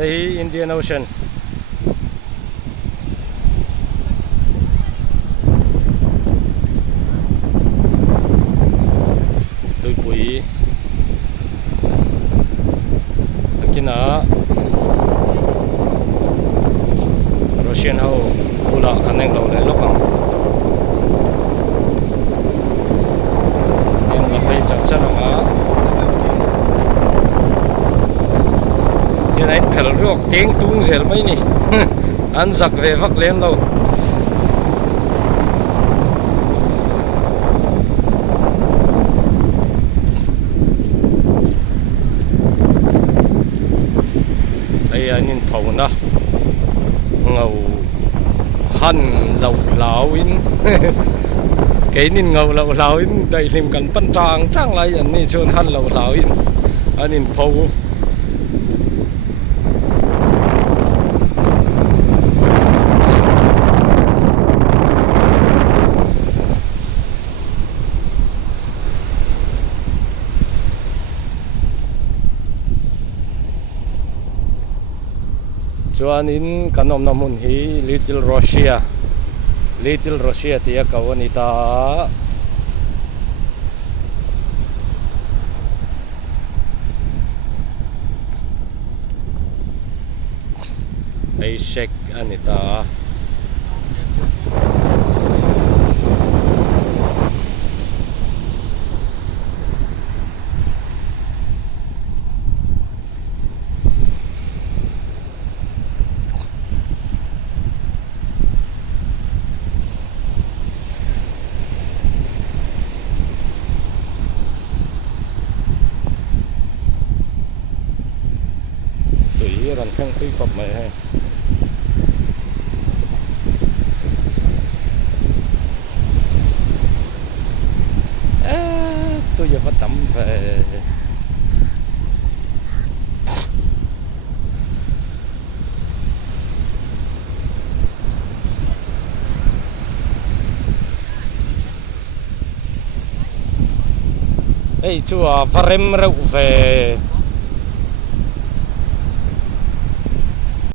Đây Indian Ocean. Tôi bụi kina Russian ho ula kaneng lo le lokang yang lapai chak charanga hiện nay khel ruok tiếng tung zel mai ni an zak ve vak len lo đây anin phau na ngầu hăn lầu lão in cái nín ngầu lầu lão in đây lim cần pan trang trang lại anh ni chôn hăn lầu lão in anin phau chuanin kanom na mun hi Little Russia tia kawani ta ai shek anita ran khang tui pop mai hai tôi giờ phải tắm về ấy chùa Varem rau về